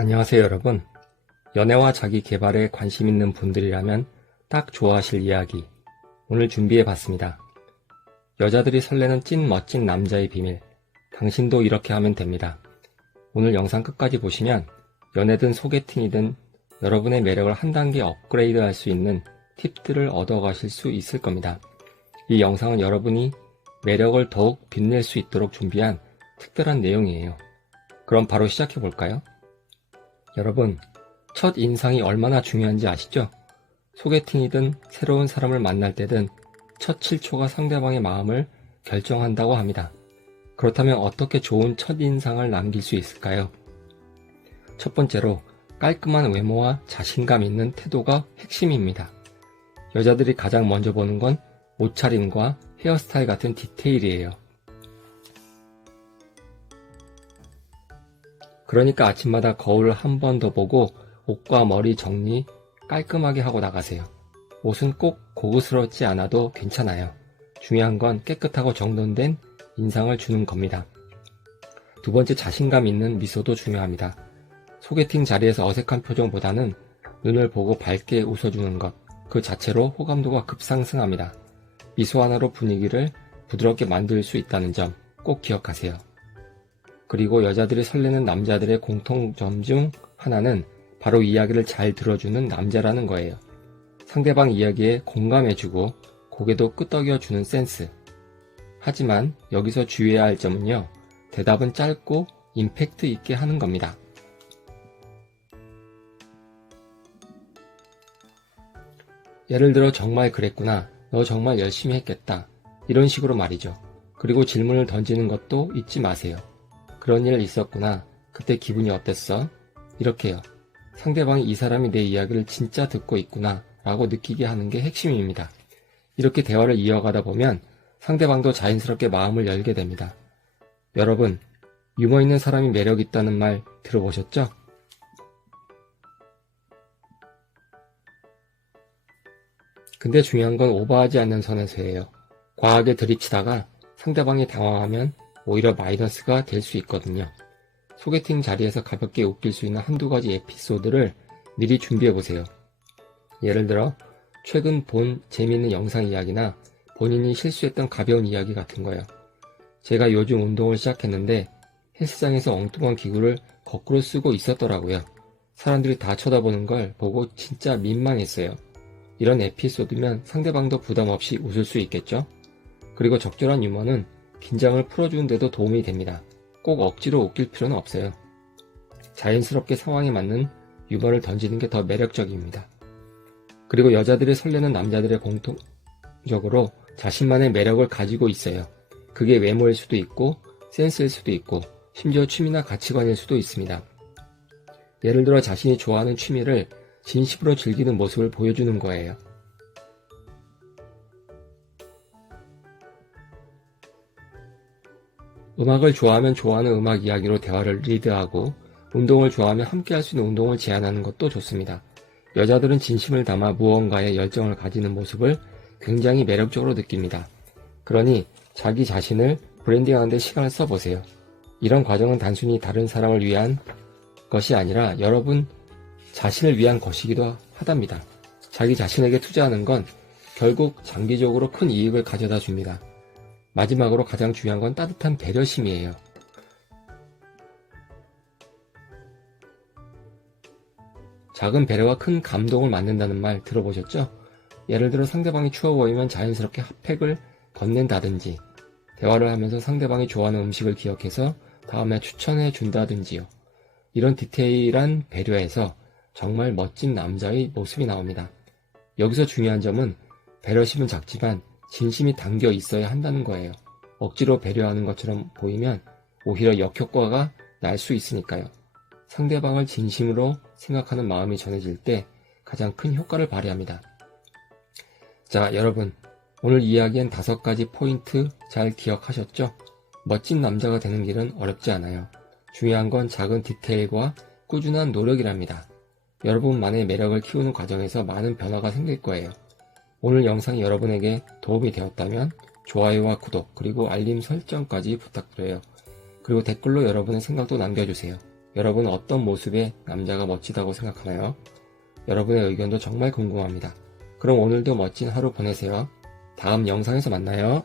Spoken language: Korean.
안녕하세요 여러분. 연애와 자기 개발에 관심 있는 분들이라면 딱 좋아하실 이야기 오늘 준비해 봤습니다. 여자들이 설레는 찐 멋진 남자의 비밀. 당신도 이렇게 하면 됩니다. 오늘 영상 끝까지 보시면 연애든 소개팅이든 여러분의 매력을 한 단계 업그레이드 할 수 있는 팁들을 얻어가실 수 있을 겁니다. 이 영상은 여러분이 매력을 더욱 빛낼 수 있도록 준비한 특별한 내용이에요. 그럼 바로 시작해 볼까요? 여러분, 첫 인상이 얼마나 중요한지 아시죠? 소개팅이든 새로운 사람을 만날 때든 첫 7초가 상대방의 마음을 결정한다고 합니다. 그렇다면 어떻게 좋은 첫 인상을 남길 수 있을까요? 첫 번째로 깔끔한 외모와 자신감 있는 태도가 핵심입니다. 여자들이 가장 먼저 보는 건 옷차림과 헤어스타일 같은 디테일이에요. 그러니까 아침마다 거울을 한 번 더 보고 옷과 머리 정리 깔끔하게 하고 나가세요. 옷은 꼭 고급스럽지 않아도 괜찮아요. 중요한 건 깨끗하고 정돈된 인상을 주는 겁니다. 두 번째, 자신감 있는 미소도 중요합니다. 소개팅 자리에서 어색한 표정보다는 눈을 보고 밝게 웃어주는 것, 그 자체로 호감도가 급상승합니다. 미소 하나로 분위기를 부드럽게 만들 수 있다는 점 꼭 기억하세요. 그리고 여자들이 설레는 남자들의 공통점 중 하나는 바로 이야기를 잘 들어주는 남자라는 거예요. 상대방 이야기에 공감해주고 고개도 끄덕여주는 센스. 하지만 여기서 주의해야 할 점은요, 대답은 짧고 임팩트 있게 하는 겁니다. 예를 들어 정말 그랬구나, 너 정말 열심히 했겠다, 이런 식으로 말이죠. 그리고 질문을 던지는 것도 잊지 마세요. 그런 일 있었구나, 그때 기분이 어땠어? 이렇게요. 상대방이 이 사람이 내 이야기를 진짜 듣고 있구나 라고 느끼게 하는 게 핵심입니다. 이렇게 대화를 이어가다 보면 상대방도 자연스럽게 마음을 열게 됩니다. 여러분, 유머 있는 사람이 매력 있다는 말 들어보셨죠? 근데 중요한 건 오버하지 않는 선에서예요. 과하게 들이치다가 상대방이 당황하면 오히려 마이너스가 될 수 있거든요. 소개팅 자리에서 가볍게 웃길 수 있는 한두 가지 에피소드를 미리 준비해보세요. 예를 들어 최근 본 재미있는 영상 이야기나 본인이 실수했던 가벼운 이야기 같은 거요. 제가 요즘 운동을 시작했는데 헬스장에서 엉뚱한 기구를 거꾸로 쓰고 있었더라고요. 사람들이 다 쳐다보는 걸 보고 진짜 민망했어요. 이런 에피소드면 상대방도 부담 없이 웃을 수 있겠죠? 그리고 적절한 유머는 긴장을 풀어주는 데도 도움이 됩니다. 꼭 억지로 웃길 필요는 없어요. 자연스럽게 상황에 맞는 유머를 던지는 게 더 매력적입니다. 그리고 여자들이 설레는 남자들의 공통적으로 자신만의 매력을 가지고 있어요. 그게 외모일 수도 있고 센스일 수도 있고 심지어 취미나 가치관일 수도 있습니다. 예를 들어 자신이 좋아하는 취미를 진심으로 즐기는 모습을 보여주는 거예요. 음악을 좋아하면 좋아하는 음악 이야기로 대화를 리드하고 운동을 좋아하면 함께 할 수 있는 운동을 제안하는 것도 좋습니다. 여자들은 진심을 담아 무언가에 열정을 가지는 모습을 굉장히 매력적으로 느낍니다. 그러니 자기 자신을 브랜딩하는 데 시간을 써보세요. 이런 과정은 단순히 다른 사람을 위한 것이 아니라 여러분 자신을 위한 것이기도 하답니다. 자기 자신에게 투자하는 건 결국 장기적으로 큰 이익을 가져다 줍니다. 마지막으로 가장 중요한 건 따뜻한 배려심이에요. 작은 배려가 큰 감동을 만든다는 말 들어보셨죠? 예를 들어 상대방이 추워 보이면 자연스럽게 핫팩을 건넨다든지, 대화를 하면서 상대방이 좋아하는 음식을 기억해서 다음에 추천해 준다든지요. 이런 디테일한 배려에서 정말 멋진 남자의 모습이 나옵니다. 여기서 중요한 점은 배려심은 작지만 진심이 담겨 있어야 한다는 거예요. 억지로 배려하는 것처럼 보이면 오히려 역효과가 날 수 있으니까요. 상대방을 진심으로 생각하는 마음이 전해질 때 가장 큰 효과를 발휘합니다. 자, 여러분, 오늘 이야기한 5가지 포인트 잘 기억하셨죠? 멋진 남자가 되는 길은 어렵지 않아요. 중요한 건 작은 디테일과 꾸준한 노력이랍니다. 여러분만의 매력을 키우는 과정에서 많은 변화가 생길 거예요. 오늘 영상이 여러분에게 도움이 되었다면 좋아요와 구독 그리고 알림 설정까지 부탁드려요. 그리고 댓글로 여러분의 생각도 남겨주세요. 여러분은 어떤 모습의 남자가 멋지다고 생각하나요? 여러분의 의견도 정말 궁금합니다. 그럼 오늘도 멋진 하루 보내세요. 다음 영상에서 만나요.